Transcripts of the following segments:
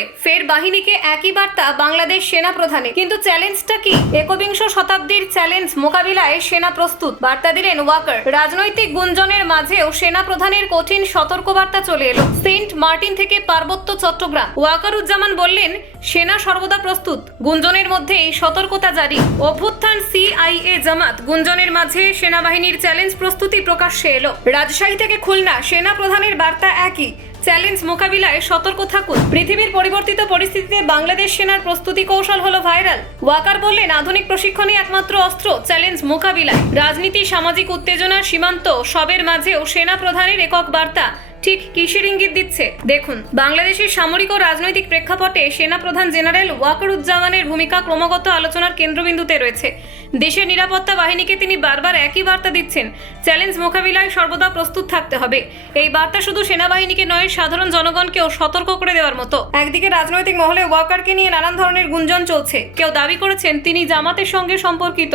করে ফের বাহিনীকে একই বার্তা বাংলাদেশ সেনা প্রধানে কিন্তু চ্যালেঞ্জটা কি? একবিংশ শতাব্দীর চ্যালেঞ্জ মোকাবিলায় সেনা প্রস্তুত, বার্তা দিলেন ওয়াকার। রাজনৈতিক গুঞ্জনের মাঝেও সেনা প্রধানের কঠিন সতর্কবার্তা চলে এলো। সেন্ট মার্টিন থেকে পার্বত্য চট্টগ্রাম। ওয়াকারুজ্জামান বললেন, সেনা সর্বদা প্রস্তুত। গুঞ্জনের মধ্যেই সতর্কতা জারি। অভ্যুত্থান সিআইএ জামাত গুঞ্জনের মাঝে সেনাবাহিনীর চ্যালেঞ্জ প্রস্তুতি প্রকাশ্যে এলো। রাজশাহী থেকে খুলনা, সেনা প্রধানের বার্তা একই। চ্যালেঞ্জ মোকাবিলায় সতর্ক থাকুন। পৃথিবীর পরিবর্তিত পরিস্থিতিতে বাংলাদেশ সেনার প্রস্তুতি কৌশল হলো ভাইরাল। ওয়াকার বললেন, আধুনিক প্রশিক্ষণই একমাত্র অস্ত্র, চ্যালেঞ্জ মোকাবিলায় রাজনীতি, সামাজিক উত্তেজনা সীমান্ত, সবের মাঝেও সেনা প্রধানের একক বার্তা। ঠিক কিসের ইঙ্গিত দিচ্ছে? দেখুন, বাংলাদেশের সামরিক ও রাজনৈতিক প্রেক্ষাপটে সেনা প্রধান জেনারেল ওয়াকারুজ্জামানের ভূমিকা ক্রমাগত আলোচনার কেন্দ্রবিন্দুতে রয়েছে। দেশের নিরাপত্তা বাহিনীকে তিনি বারবার একই বার্তা দিচ্ছেন। চ্যালেঞ্জ মোকাবিলায় সর্বদা প্রস্তুত থাকতে হবে। এই বার্তা শুধু সেনাবাহিনীকে নয়, সাধারণ জনগণকেও সতর্ক করে দেওয়ার মতো। একদিকে রাজনৈতিক মহলে ওয়াকারকে নিয়ে নানান ধরনের গুঞ্জন চলছে। কেউ দাবি করেছেন তিনি জামাতের সঙ্গে সম্পর্কিত।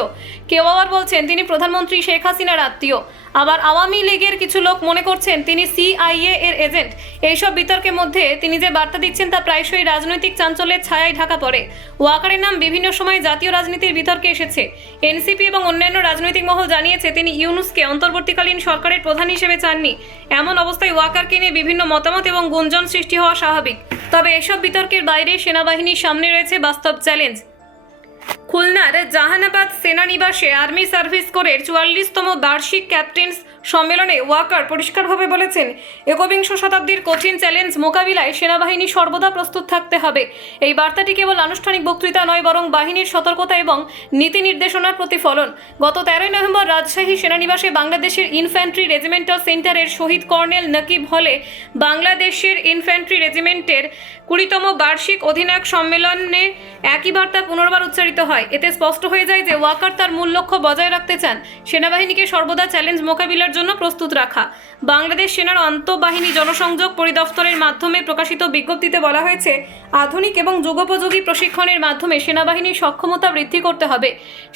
কেউ আবার বলছেন তিনি প্রধানমন্ত্রী শেখ হাসিনার আত্মীয়। আবার আওয়ামী লীগের কিছু লোক মনে করছেন তিনি সিআইএ এর এজেন্ট। এইসব বিতর্কের মধ্যে তিনি যে বার্তা দিচ্ছেন তা প্রায়শই রাজনৈতিক চাঞ্চল্যের ছায়ায় ঢাকা পড়ে। ওয়াকারের নাম বিভিন্ন সময় জাতীয় রাজনীতির বিতর্কে এসেছে। এনসিপি এবং অন্যান্য রাজনৈতিক মহল জানিয়েছে, তিনি ইউনুসকে অন্তর্বর্তীকালীন সরকারের প্রধান হিসেবে চাননি। এমন অবস্থায় ওয়াকারকে নিয়ে বিভিন্ন মতামত এবং গুঞ্জন সৃষ্টি হওয়া স্বাভাবিক। তবে এসব বিতর্কের বাইরে সেনাবাহিনীর সামনে রয়েছে বাস্তব চ্যালেঞ্জ। খুলনার জাহানাবাদ সেনানিবাসে আর্মি সার্ভিস কোরের চুয়াল্লিশতম বার্ষিক ক্যাপ্টেন্স সম্মেলনে ওয়াকার পরিষ্কারভাবে বলেছেন, একবিংশ শতাব্দীর কঠিন চ্যালেঞ্জ মোকাবিলায় সেনাবাহিনী সর্বদা প্রস্তুত থাকতে হবে। এই বার্তাটি কেবল আনুষ্ঠানিক বক্তৃতা নয়, বরং বাহিনীর সতর্কতা এবং নীতি নির্দেশনার প্রতিফলন। গত তেরোই নভেম্বর রাজশাহী সেনানিবাসে বাংলাদেশের ইনফ্যান্ট্রি রেজিমেন্টাল সেন্টারের শহীদ কর্নেল নকিব হলে বাংলাদেশের ইনফ্যান্ট্রি রেজিমেন্টের কুড়িতম বার্ষিক অধিনায়ক সম্মেলনে একই বার্তা পুনর্বার উচ্চারিত হয়। এতে স্পষ্ট হয়ে যায় যে ওয়াকার তার মূল লক্ষ্য বজায় রাখতে চান। সেনাবাহিনীকে সর্বদা চ্যালেঞ্জ মোকাবিলার জন্য প্রস্তুত রাখা। বাংলাদেশ সেনার আন্তঃবাহিনী জনসংযোগ পরিদপ্তরের মাধ্যমে প্রকাশিত বিজ্ঞপ্তিতে বলা হয়েছে, আধুনিক এবং যুগোপযোগী প্রশিক্ষণের মাধ্যমে সেনাবাহিনীর সক্ষমতা বৃদ্ধি করতে হবে।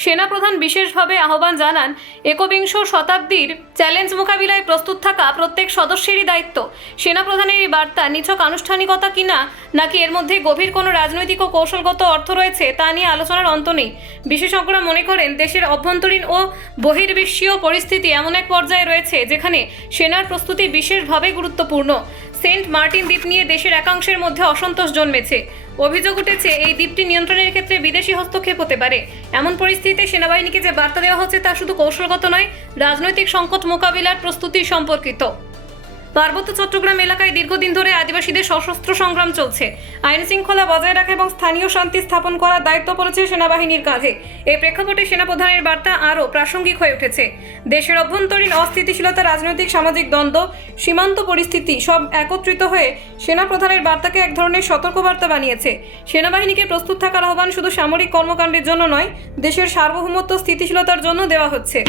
সেনাপ্রধান বিশেষভাবে আহ্বান জানান, একবিংশ শতাব্দীর চ্যালেঞ্জ মোকাবিলায় প্রস্তুত থাকা প্রত্যেক সদস্যেরই দায়িত্ব। সেনাপ্রধানের এই বার্তা নিছক আনুষ্ঠানিকতা কিনা, নাকি এর মধ্যে গভীর কোনো রাজনৈতিক ও কৌশলগত অর্থ রয়েছে, তা নিয়ে আলোচনার অন্ত নেই। বিশেষজ্ঞরা মনে করেন দেশের অভ্যন্তরীণ ও বহির্বিশ্বীয় পরিস্থিতি এমন এক পর্যায়ে রয়েছে যেখানে সেনার প্রস্তুতি বিশেষভাবে গুরুত্বপূর্ণ। সেন্ট মার্টিন দ্বীপ নিয়ে দেশের একাংশের মধ্যে অসন্তোষ জন্মেছে। অভিযোগ উঠেছে, এই দ্বীপটি নিয়ন্ত্রণের ক্ষেত্রে বিদেশি হস্তক্ষেপ হতে পারে। এমন পরিস্থিতিতে সেনাবাহিনীকে যে বার্তা দেওয়া হচ্ছে তা শুধু কৌশলগত নয়, রাজনৈতিক সংকট মোকাবিলার প্রস্তুতি সম্পর্কিত। পার্বত্য চট্টগ্রাম এলাকায় দীর্ঘদিন ধরে আদিবাসীদের সশস্ত্র সংগ্রাম চলছে। আইন শৃঙ্খলা বজায় রাখা এবং স্থানীয় শান্তি স্থাপন করার দায়িত্ব পড়েছে সেনাবাহিনীর কাঁধে। এই প্রেক্ষাপটে সেনাপ্রধানের বার্তা আরও প্রাসঙ্গিক হয়ে উঠেছে। দেশের অভ্যন্তরীণ অস্থিতিশীলতা, রাজনৈতিক, সামাজিক দ্বন্দ্ব, সীমান্ত পরিস্থিতি সব একত্রিত হয়ে সেনাপ্রধানের বার্তাকে এক ধরনের সতর্কবার্তা বানিয়েছে। সেনাবাহিনীকে প্রস্তুত থাকার আহ্বান শুধু সামরিক কর্মকাণ্ডের জন্য নয়, দেশের সার্বভৌমত্ব স্থিতিশীলতার জন্য দেওয়া হচ্ছে।